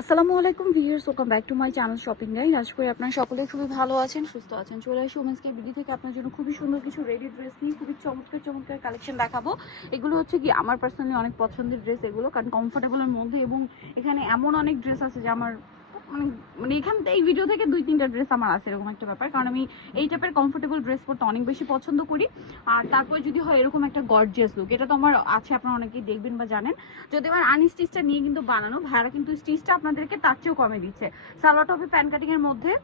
আসসালামু আলাইকুম viewers, welcome back to my channel shopping guide. আশা করি আপনারা সকলে খুবই ভালো আছেন, সুস্থ আছেন। চলে আসি ওমেন্স কেয়ার বিডি থেকে আপনার জন্য খুবই সুন্দর কিছু রেডি ড্রেস নিয়ে খুবই চমৎকার চমৎকার কালেকশন দেখাবো। এগুলো হচ্ছে কি আমার পার্সোনালি অনেক পছন্দের ড্রেস এগুলো, কারণ কমফোর্টেবলের মধ্যে, এবং এখানে এমন অনেক ড্রেস আছে যে আমার মানে এখান এই ভিডিও থেকে 2-3টা ড্রেস আমার আছে, এরকম একটা ব্যাপার। কারণ আমি এই টাইপের কমফোর্টেবল ড্রেস পরতে অনেক বেশি পছন্দ করি। আর তারপর যদি হয় এরকম একটা গর্জিয়াস লুক, এটা তো আমার আছে, আপনারা অনেকেই দেখবেন বা জানেন। যদি আমার আনস্টিচটা নিয়ে কিন্তু বানানো, ভাড়া কিন্তু স্টিচটা আপনাদেরকে তার চেয়েও কমে দিচ্ছে। সালোয়ার টপে প্যান কাটিং এর মধ্যে।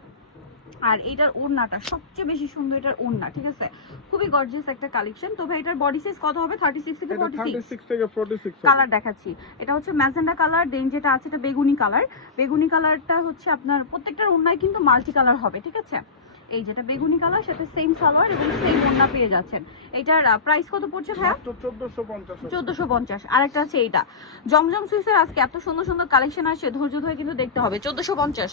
আর এটার ওড়নাটা সবচেয়ে বেশি সুন্দর, এটার ওড়না, ঠিক আছে, খুবই গর্জিয়াস একটা কালেকশন। তো ভাই এটার বডি সাইজ কত হবে? 36 থেকে 46 কালার দেখাচ্ছি। এটা হচ্ছে ম্যাজেন্ডা কালার, দেন যেটা আছে এটা বেগুনি কালার। বেগুনি কালারটা হচ্ছে আপনার প্রত্যেকটার ওড়নায় কিন্তু মাল্টি কালার হবে, ঠিক আছে। এই যেটা বেগুনি কালার, সেটা সেম সালোয়ার এবং সেম ওড়না পেয়ে যাচ্ছেন। এটার প্রাইস কত পড়ছে ভাইয়া? 1450। আরেকটা আছে এইটা জমজম সুইসের, আজকে এত সুন্দর সুন্দর কালেকশন আসছে, ধৈর্য ধরে কিন্তু দেখতে হবে। 1450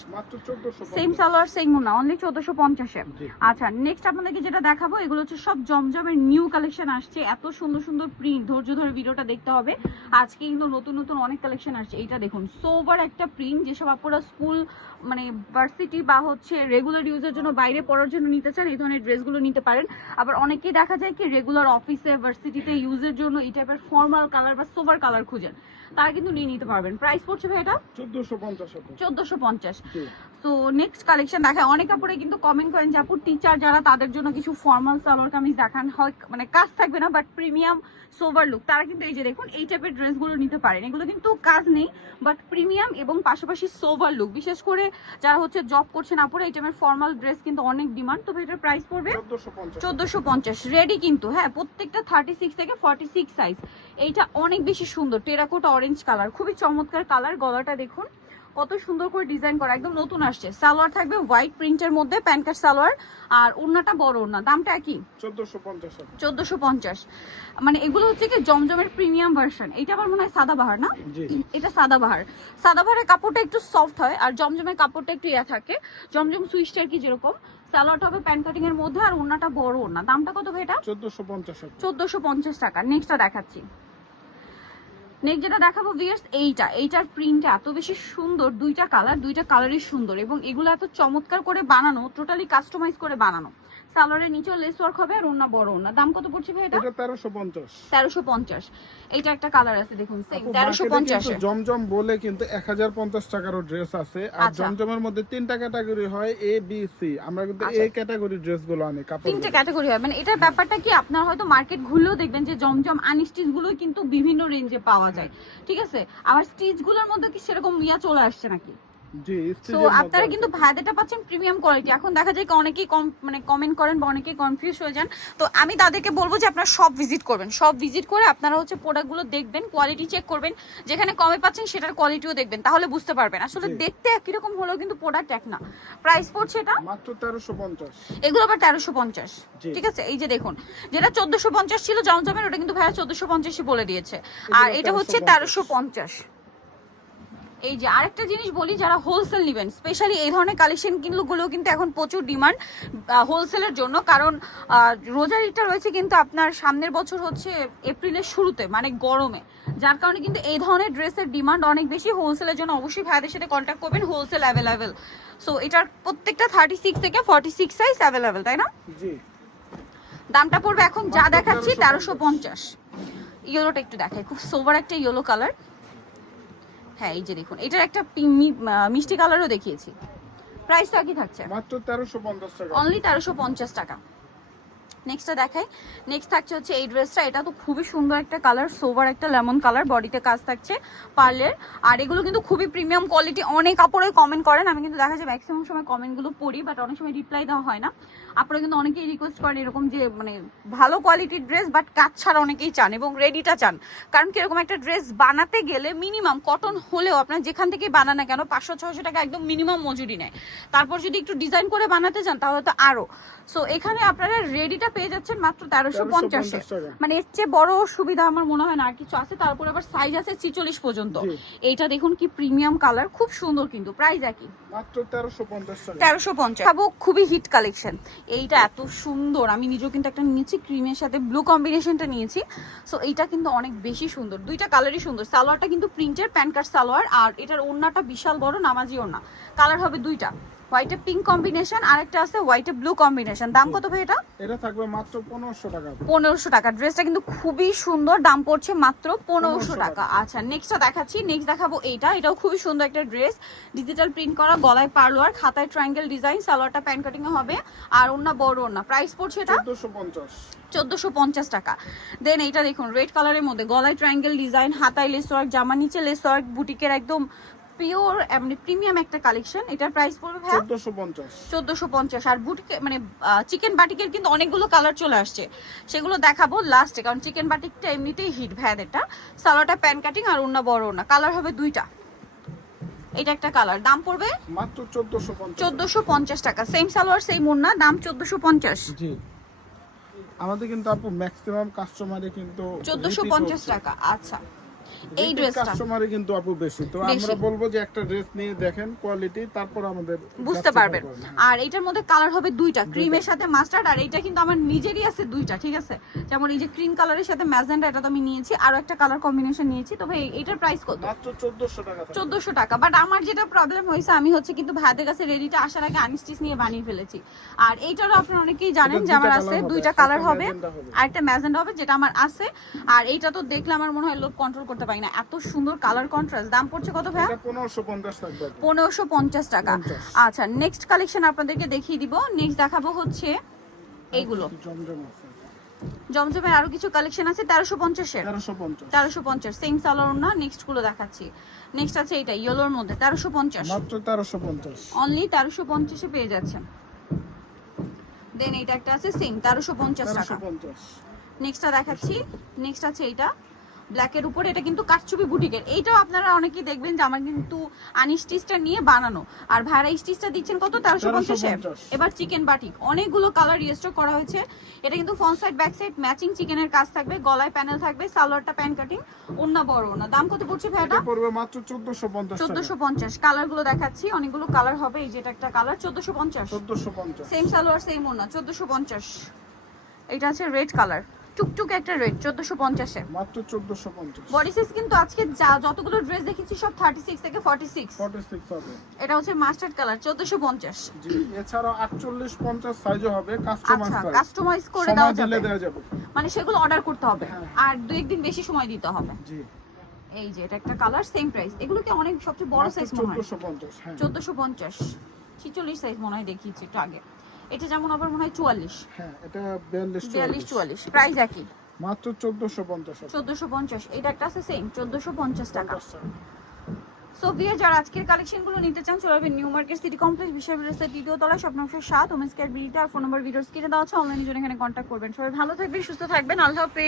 সেম সালোয়ার সেম ওড়না, অনলি 1450-এ। আচ্ছা, নেক্সট আপনাদেরকে যেটা দেখাবো, এগুলো হচ্ছে সব জমজমের নিউ কালেকশন আসছে, এত সুন্দর সুন্দর প্রিন্ট, ধৈর্য ধরে ভিডিওটা দেখতে হবে। আজকে কিন্তু নতুন নতুন অনেক কালেকশন আসছে। এইটা দেখুন, সোভার একটা প্রিন্ট, যেসব আপনারা স্কুল মানে ভার্সিটি বা হচ্ছে রেগুলার ইউজের জন্য বাইরে পড়ার জন্য নিতে চান, এই ধরনের ড্রেসগুলো নিতে পারেন। আবার অনেকেই দেখা যায় কি রেগুলার অফিসে ভার্সিটিতে ইউজের জন্য এই টাইপের ফর্মাল কালার বা সোভার কালার খুঁজেন, তারা কিন্তু নিয়ে নিতে পারবেন। প্রাইস পড়ছে ভাই এটা 1450। তো নেক্সট কালেকশন দেখায়। অনেক কাপড়ে কিন্তু কমেন্ট করেন যে আপু টিচার যারা, তাদের জন্য কিছু ফর্মাল সালোয়ার কামিজ দেখান, হয় মানে কাজ থাকবে না বাট প্রিমিয়াম সোভার লুক, তারা কিন্তু এই যে দেখুন এই টাইপের ড্রেসগুলো নিতে পারেন। এগুলো কিন্তু কাজ নেই বাট প্রিমিয়াম এবং পাশাপাশি সোভার লুক, বিশেষ করে যারা হচ্ছে জব করছেন আপুরা, এই টাইপের ফর্মাল ড্রেস কিন্তু অনেক ডিমান্ড। তো এটার প্রাইস পড়বে 1450 রেডি কিন্তু, হ্যাঁ, প্রত্যেকটা 36 থেকে 46 সাইজ। এইটা অনেক বেশি সুন্দর, টেরাকোটা অরেঞ্জ কালার, খুবই চমৎকার কালার। গলাটা দেখুন কত সুন্দর করে ডিজাইন করা, একদম নতুন আসছে। সালোয়ার থাকবে হোয়াইট প্রিন্টের মধ্যে, প্যান্ট কাট সালোয়ার, আর ওড়নাটা বড় ওড়না। দামটা কি? 1450। মানে এগুলো হচ্ছে কি জমজমের প্রিমিয়াম ভার্সন। এটা আবার মনে হয় সাদাবাহার না? এটা সাদাবাহার। সাদাবাহারের কাপড়টা একটু সফট হয়, আর জমজমের কাপড়টা একটু ইয়া থাকে। জমজম সুইচটার কি যেরকম, সালোয়ারটা হবে প্যান্ট কাটিং এর মধ্যে, আর ওড়নাটা বড় ওড়না। দামটা কত ভাই এটা? 1450 টাকা। নেক্সটটা দেখাচ্ছি। নেক্সট যেটা দেখাবো ভিউয়ার্স, এইটার প্রিন্টটা এত বেশি সুন্দর, দুইটা কালারই সুন্দর, এবং এগুলো এত চমৎকার করে বানানো, টোটালি কাস্টমাইজ করে বানানো। সালোয়ারের নিচেও লেস ওয়ার্ক হবে, আর ওড়না বড় ওড়না। দাম কত পড়ছে ভাই এটা? 1350। এইটা একটা কালার আছে দেখুন, সেম 1350 এ। জমজম বলে কিন্তু 1050 টাকারও ড্রেস আছে। আর জমজমের মধ্যে 3টা ক্যাটাগরি হয়, এ বি সি। আমরা কিন্তু এই ক্যাটাগরি ড্রেসগুলো আনি, কাপড় 3টে ক্যাটাগরি হয়। মানে এটার ব্যাপারটা কি, আপনার হয়তো মার্কেট ঘুরলেও দেখবেন যে জমজম আনস্টিচ গুলো কিন্তু বিভিন্ন রেঞ্জে পাওয়া যায়, ঠিক আছে। আমার স্টিচ গুলোর মধ্যে কি সেরকম মিয়া চলে আসছে নাকি? সো আপনারা কিন্তু ভাইদেরটা পাচ্ছেন প্রিমিয়াম কোয়ালিটি। এখন দেখা যায় অনেকেই মানে কমেন্ট করেন বা অনেকেই কনফিউজ হয়ে যান, তো আমি তাদেরকে বলবো যে আপনারা সব ভিজিট করবেন, সব ভিজিট করে আপনারা হচ্ছে প্রোডাক্টগুলো দেখবেন, কোয়ালিটি চেক করবেন, যেখানে কমে পাচ্ছেন সেটার কোয়ালিটিও দেখবেন, তাহলে বুঝতে পারবেন। আসলে দেখতে একই রকম হলেও কিন্তু প্রোডাক্ট এক না। প্রাইস পড়ছে এটা মাত্র 1350। এগুলো আবার 1350, ঠিক আছে। এই যে দেখুন, যেটা 1450 ছিল জমজমের, ওটা কিন্তু ভাইয়া 1450ই বলে দিয়েছে, আর এটা হচ্ছে 1350। এই যে আরেকটা জিনিস বলি, যারা হোলসেল নেবেন, স্পেশালি এই ধরনের কালেকশন গুলো কিন্তু এখন প্রচুর ডিমান্ড হোলসেলের জন্য। কারণ রোজার ঈদটা রয়েছে কিন্তু আপনার সামনের বছর হচ্ছে এপ্রিলের শুরুতে, মানে গরমে, যার কারণে কিন্তু এই ধরনের ড্রেসের ডিমান্ড অনেক বেশি। হোলসেলের জন্য অবশ্যই ভাইদের সাথে কন্ট্যাক্ট করবেন, হোলসেল অ্যাভেলেবেল। সো এটার প্রত্যেকটা 36 থেকে 46 সাইজ অ্যাভেলেবেল, তাই না? জি। দামটা পড়বে এখন যা দেখাচ্ছি 1350। ইয়েলোটা একটু দেখাই, খুব সোভার একটা ইয়েলো কালার। হ্যাঁ, এই যে দেখুন, এটার একটা মিষ্টি কালারও দেখিয়েছি। প্রাইসটা কি থাকছে? মাত্র 1350 টাকা, অনলি 1350 টাকা। নেক্সটটা দেখাই। নেক্সট থাকছে হচ্ছে এই ড্রেসটা, এটা তো খুবই সুন্দর একটা কালার, সোভার একটা লেমন কালার, বডিতে কাজ থাকছে পার্লের। আর এগুলো কিন্তু খুবই প্রিমিয়াম কোয়ালিটি। অনেক কাপড়ে কমেন্ট করেন, আমি কিন্তু দেখা যায় ম্যাক্সিমাম সময় কমেন্টগুলো পড়ি, বাট অনেক সময় রিপ্লাই দেওয়া হয় না। আপনারা কিন্তু অনেকেই রিকোয়েস্ট করেন এরকম যে মানে ভালো কোয়ালিটির ড্রেস বাট কাজ ছাড়া অনেকেই চান, এবং রেডিটা চান। কারণ কিরকম একটা ড্রেস বানাতে গেলে মিনিমাম কটন হলেও আপনার যেখান থেকে বানান না কেন 500-600 টাকা একদম মিনিমাম মজুরি নেয়। তারপর যদি একটু ডিজাইন করে বানাতে চান তাহলে তো আরও। সো এখানে আপনারা রেডিটা পেয়ে যাচ্ছেন মাত্র 1350 এ। 1350 টাকা। মানে এর চেয়ে বড় সুবিধা আমার মনে হয় না আর কিছু আছে। তারপর আবার সাইজ আছে 46 পর্যন্ত। জি। এইটা দেখুন কি প্রিমিয়াম কালার, খুব সুন্দর কিন্তু। প্রাইস একই মাত্র 1350 টাকা। 1350। খাবো খুবই হিট কালেকশন। এইটা এত সুন্দর, আমি নিজেও কিন্তু একটা নিয়েছি, ক্রিমের সাথে ব্লু কম্বিনেশনটা নিয়েছি। সো এইটা কিন্তু অনেক বেশি সুন্দর, দুইটা কালারই সুন্দর। সালোয়ারটা কিন্তু প্রিন্টের প্যান্ট কাট সালোয়ার, আর এটার ওড়নাটা বিশাল বড় নামাজি ওড়না। কালার হবে দুইটা, হোয়াইটে পিঙ্ক কম্বিনেশন, আরেকটা আছে হোয়াইটে ব্লু কম্বিনেশন। দাম কত ভাই এটা? এটা থাকবে মাত্র 1500 টাকা। 1500 টাকা। ড্রেসটা কিন্তু খুবই সুন্দর, দাম পড়ছে মাত্র 1500 টাকা। আচ্ছা নেক্সটটা দেখাচ্ছি। নেক্সট দেখাবো এইটা, এটাও খুবই সুন্দর একটা ড্রেস, ডিজিটাল প্রিন্ট করা, গলায় পার্লোয়ার, খাতায় ট্রায়াঙ্গেল ডিজাইন, সালোয়ারটা প্যান্ট কাটিং এ হবে, আর ওন্না বড় ওন্না। প্রাইস পড়ছে এটা 1450 টাকা। দেন এইটা দেখুন রেড কালারের মধ্যে, গলায় ট্রায়াঙ্গেল ডিজাইন, হাতায় লেস ওয়ার্ক, জামা নিচে লেস ওয়ার্ক, বুটিকের একদম পিওর এমনি প্রিমিয়াম একটা কালেকশন। এটার প্রাইস পড়বে ভাই 1450। আর বুটিকে মানে চিকেন বাটিকের কিন্তু অনেকগুলো কালার চলে আসছে, সেগুলো দেখাবো লাস্টে, কারণ চিকেন বাটিকটা এমনিতেই হিট ভাইয়াদেরটা। সালোয়ারটা প্যান্ট কাটিং আর ওন্না বড় ওন্না। কালার হবে দুইটা, এটা একটা কালার। দাম পড়বে মাত্র 1450 টাকা। সেম সালোয়ার সেম ওন্না, দাম 1450। জি। আমাদের কিন্তু আপু ম্যাক্সিমাম কাস্টমারে কিন্তু 1450 টাকা। আচ্ছা এই ড্রেসটা কাস্টমারে কিন্তু আপু বেশি, তো আমরা বলবো যে একটা ড্রেস নিয়ে দেখেন কোয়ালিটি, তারপর আমাদের বুঝতে পারবেন। আর এটার মধ্যে কালার হবে দুইটা, ক্রিমের সাথে মাস্টার্ড, আর এটা কিন্তু আমার নিজেরই আছে দুইটা, ঠিক আছে? যেমন এই যে ক্রিম কালারের সাথে ম্যাজেন্ডা, এটা তো আমি নিয়েছি, আরো একটা কালার কম্বিনেশন নিয়েছি। তবে এইটার প্রাইস কত? মাত্র 1400 টাকা। 1400 টাকা। বাট আমার যেটা প্রবলেম হয়েছে, আমি হচ্ছে কিন্তু ভাইদের কাছে রেডিটা আসার আগে আনস্টিচ নিয়ে বানিয়ে ফেলেছি। আর এইটারও আপনারা অনেকেই জানেন যে আমার আছে দুইটা কালার হবে, আর একটা ম্যাজেন্ডা হবে, যেটা আমার আছে। আর এইটা তো দেখলে আমার মনে হয় লোভ কন্ট্রোল করতে পারি না, এত সুন্দর কালার কন্ট্রাস্ট। দাম পড়ছে কত ভাইয়া? 1550 থাকবে। 1550 টাকা। আচ্ছা নেক্সট কালেকশন আপনাদেরকে দেখিয়ে দিব। নেক্সট দেখাবো হচ্ছে এইগুলো, জমজমের আরো কিছু কালেকশন আছে 1350 এর। 1350 সেম সালোয়ার না। নেক্সট গুলো দেখাচ্ছি। নেক্সট আছে এটা ইয়েলোর মধ্যে 1350, মাত্র 1350, অনলি 1350 এ পেয়ে যাচ্ছেন। দেন এটা একটা আছে সেম 1350 টাকা। 1350। নেক্সটটা দেখাচ্ছি। নেক্সট আছে এটা ব্ল্যাকের উপরে, এটা কিন্তু কারচুপি বুটিকের। এইটাও আপনারা অনেকেই দেখবেন যে আমার কিন্তু আনস্টিচটা নিয়ে বানানো, আর ভাড়া স্টিচটা দিচ্ছেন কত? 1350 এ। এবার চিকেন বাটিক অনেকগুলো কালার রিস্টক করা হয়েছে। এটা কিন্তু front side back side matching চিকেনের কাজ থাকবে, গলায় প্যানেল থাকবে, সালোয়ারটা প্যান্ট কাটিং, ওন্না বড় ওন্না। দাম কত পড়ছে ভাইটা? এটা পড়বে মাত্র 1450 টাকা। 1450। কালারগুলো দেখাচ্ছি, অনেকগুলো কালার হবে। এই যেটা একটা কালার 1450, সেম সালোয়ার সেম ওন্না 1450। এটা আছে রেড কালার, টুকটুক একটা রেড 1450 এ। মাত্র 1450। বডি সাইজ কিন্তু আজকে যতগুলো ড্রেস দেখেছি সব 36 থেকে 46 হবে। এটা হচ্ছে মাস্টার্ড কালার 1450। জি, এছাড়াও 48 50 সাইজও হবে, কাস্টমাইজ আচ্ছা সাইজ। কাস্টমাইজ করে দেওয়া যাবে, মানে সেগুলো অর্ডার করতে হবে আর দুই একদিন বেশি সময় দিতে হবে। জি। এই যে এটা একটা কালার সেম প্রাইস। এগুলো কি অনেক সবচেয়ে বড় সাইজ মনে হয়? 1450। হ্যাঁ 1450 46 সাইজ মনে হয় দেখিয়েছি একটু আগে। এটা যেমন আবার মনে হয় 44। হ্যাঁ এটা 42 44। প্রাইস একই মাত্র 1450। 1450। এটা একটা আছে সেম 1450 টাকা। সো ভিউয়ার যারা আজকের কালেকশনগুলো নিতে চান চলে আসবেন নিউ মার্কেট সিটি কমপ্লেক্স বিশ্ববিদ্যালয়ের দ্বিতীয় তলা শপ নম্বর 7 ওমেন্স কেয়ার বিডিতে। আর ফোন নাম্বার ভিডিওর স্ক্রিনে দেওয়া আছে, অনলাইনে জন্য এখানে কন্ট্যাক্ট করবেন। সবাই ভালো থাকবেন, সুস্থ থাকবেন, আল্লাহ হাফেজ।